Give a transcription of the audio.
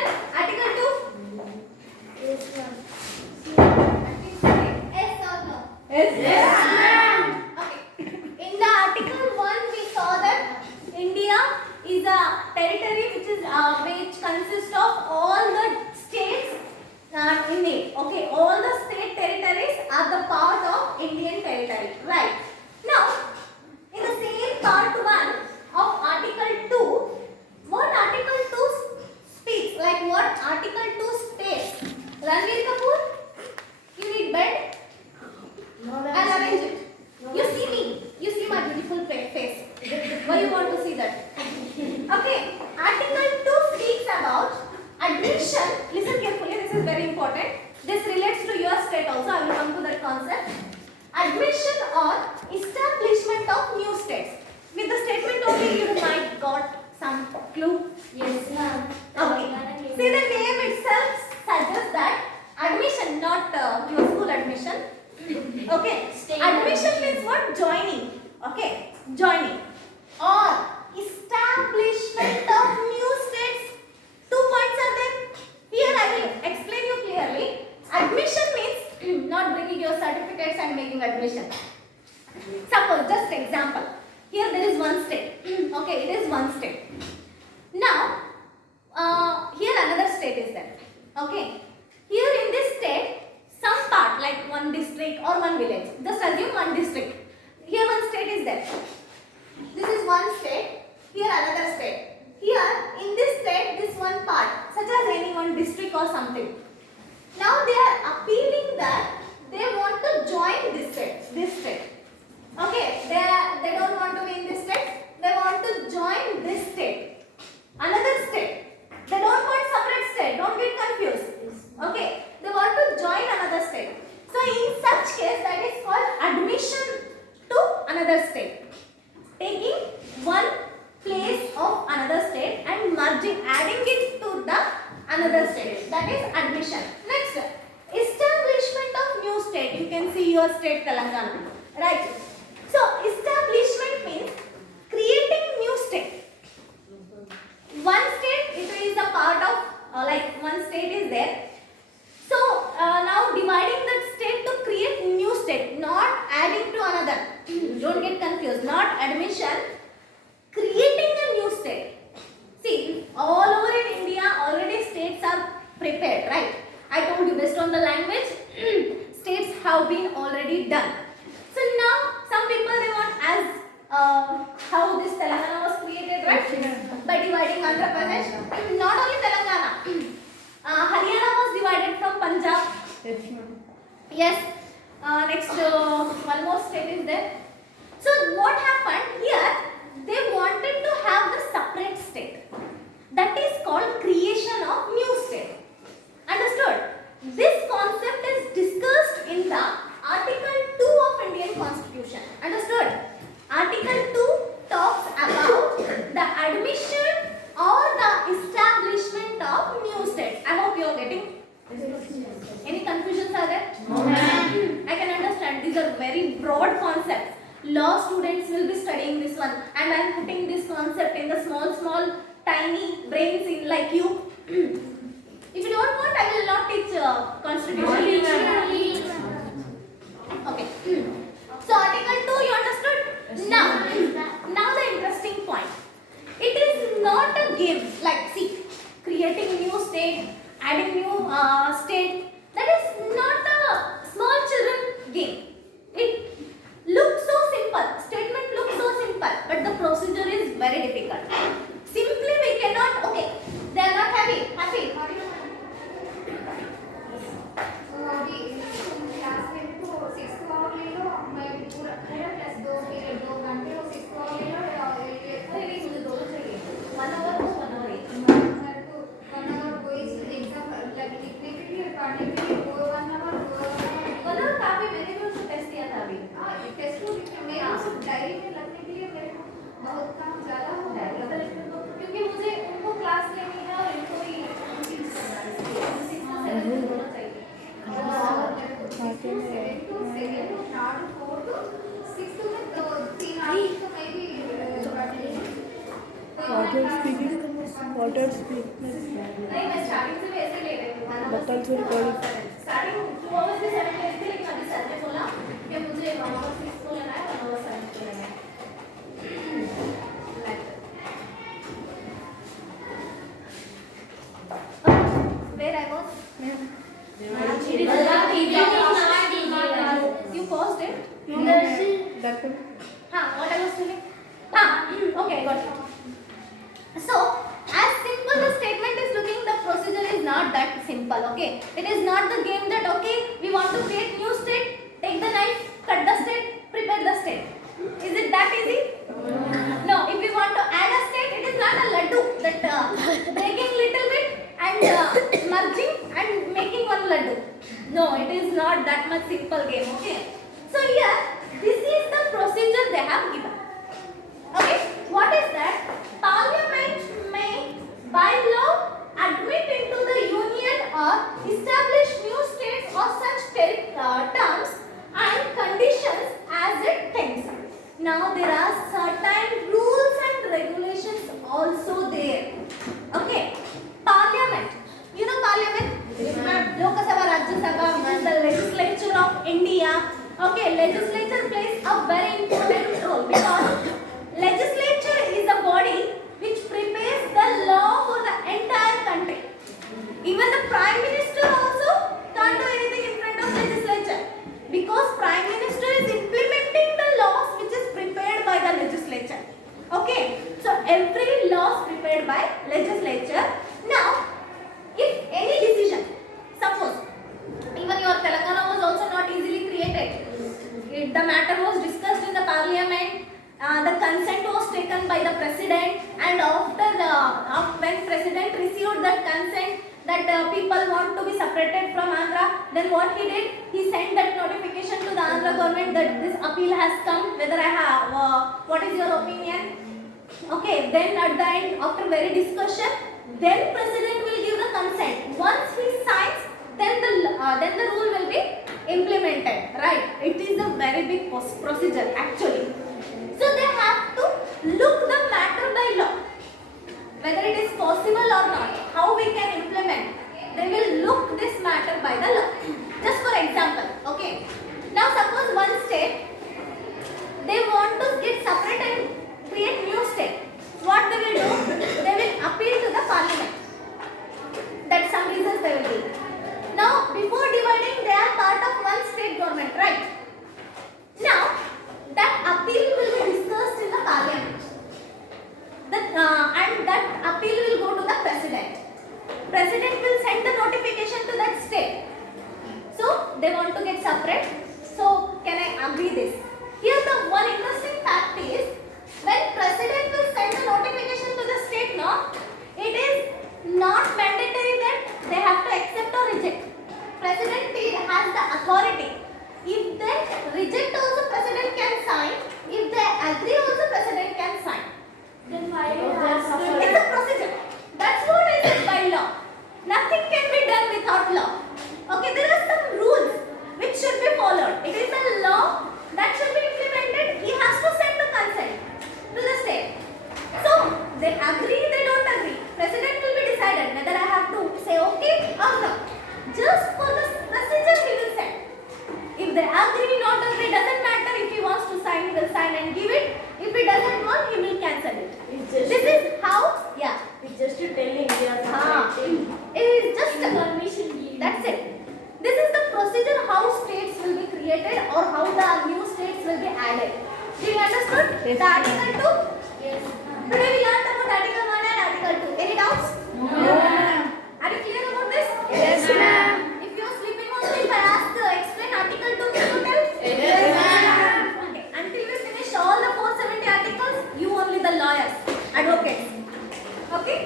Children, Article 2. Yes, ma'am. Yes or no? Yes, ma'am. Okay. In the Article 1, we saw that India is a territory which consists of all the states in it. Okay, all the state territories are the part of Indian territory. Right. Now, in the same part 1 of Article 2, what Article 2 speaks? Like what Article 2 states? Ranveer Kapoor, you need bed? No, I'll ma'am. arrange it. You see me. You see my beautiful face. Why you want to see that? Okay. Article 2 speaks about admission. Listen carefully. This is very important. This relates to your state also. I will come to that concept. Admission or establishment of new states. With the statement only you might got some clue. Yes, ma'am. Okay. See, the name itself suggests that admission, not your school admission. Okay. Admission means what? Joining. Okay. Joining. Or establishment of new states. 2 points are there. Here I will explain you clearly. Admission means not bringing your certificates and making admission. Suppose, just example. Here there is one state. Okay, it is one state. Now, here another state is there. Okay. Here in this state, some part like one district or one village. Just assume one district. Here one state is there. This is one state. Here another state. Here in this state, this one part, such as any one district or something. Now they are appealing that they want to join this state. Okay, they don't want to be in this state. They want to join this state. Another state. They don't want separate state. Don't get confused. Okay, they want to join another state. So in such case, that is called admission to another state. Taking one place of another state and adding it to the another state. That is admission. Next, establishment of new state. You can see your state Telangana. Right. So establishment means creating new state. One state, it is a part of like one state is there. So now dividing that state to create new state, not adding to another. Don't get confused. Not admission. Creating a new state. See, all over in India already states are prepared, right? I told you based on the language, states have been already done. So now some people they want as how this Telangana was created, right? By dividing Andhra Pradesh. Not only Telangana. Haryana was divided from Punjab. Yes. Next, one more state is there. So what happened here? They wanted to have the separate state. That is called creation of new state. Understood? This concept is discussed in the Article 2 of Indian Constitution. Understood? Article 2 talks about the admission or the establishment of new states. I hope you are getting. Any confusions are there? No, ma'am. I can understand. These are very broad concepts. Law students will be studying this one, and I am putting this concept in the small, tiny brains in like you. If you don't want, I will not teach constitution. Okay. So Article 2, you understood? Now the interesting point. It is not a game. Like, see, creating new state, adding new state. That is not a small children game. It looks so simple. Statement looks so simple, but the procedure is very difficult. Simply we cannot. Okay, they are not happy. अभी class में तो 6 our ले लो मैं पूरा plus 2 period 2 घंटे वो 6 our ले लो अरे मुझे दोनों चाहिए. 1 hour to 1 hour. 1 आवर कोई एग्जाम लिखने के लिए पढ़ने के लिए वो 1 आवर नहीं मैं स्टार्टिंग से भी ऐसे ले रही हूँ स्टार्टिंग 2 आवर्स से 7 ले रही थी लेकिन अभी सर ने बोला कि मुझे 1 आवर 6 को लेना है 1 आवर 7 को लेना है Where I was? You paused it? What I was telling? Okay, got it. So, as simple the statement is looking, the procedure is not that simple, okay? It is not the game that, okay, we want to create new state, take the knife, cut the state, prepare the state. Is it that easy? No, if we want to add a state, it is not a laddu that breaking little bit and merging and making one laddu. No, it is not that much simple game, okay? So here, this is the procedure they have given. Okay, what is that? Parliament may by law admit into the union or establish new states or such terms and conditions as it thinks. Now there are certain rules and regulations also there. Okay, Parliament. You know Parliament? Lok Sabha, Rajya Sabha, which is the legislature of India. Okay, legislature plays a very important role because legislature is a body which prepares the law for the entire country. Even the Prime Minister also can't do anything in front of legislature because Prime Minister is implementing the laws which is prepared by the legislature. Okay, so every law is prepared by legislature. Now, if any decision, suppose even your Telangana was also not easily created. The matter was discussed in the parliament. The consent was taken by the president, and after when president received that consent that people want to be separated from Andhra, then what he did? He sent that notification to the Andhra government that this appeal has come. Whether I have, what is your opinion? Okay. Then at the end, after very discussion, then president will give the consent. Once he signs, then the rule will be implemented. Right? It is a very big procedure actually. So they have to look the matter by law, whether it is possible or not, how we can implement. They will look this matter by the law. Just for example, okay. Now suppose one state, they want to get separate and create new state. What they will do? They will appeal to the parliament. That some reasons they will give. Now before dividing, they are part of one state government, right? Now that appeal will be discussed in the parliament. And that appeal will go to the president. President will send the notification to that state. So they want to get separate. So can I agree this? Here the one interesting fact is, when president will send the notification to the state, no, it is not mandatory that they have to accept or reject. President has the authority. If they reject also, president can sign. If they agree also, president can sign. Then why It's a procedure. That's what I said by law. Nothing can be done without law. Okay, there are some rules which should be followed. It is a law that should be implemented. He has to send the consent to the state. So they agree, they don't agree. President will be decided whether I have to say okay or no. Just for the procedure he will send. If they agree, not agree, doesn't matter. If he wants to sign, he will sign and give it. If he doesn't want, he will cancel it. This is how, yeah. It's just to tell India. It is just a permission. That's it. This is the procedure how states will be created or how the new states will be added. Do you understood? Yes. The Article 2? Yes. Today we learned about Article 1 and Article 2. Any doubts? No. Are you clear about this? Yes, ma'am. If you are sleeping also, if I ask to explain Article 2, can you tell? Yes, ma'am. Okay. Until we finish all the 470 articles, you only the lawyers, advocates. Okay?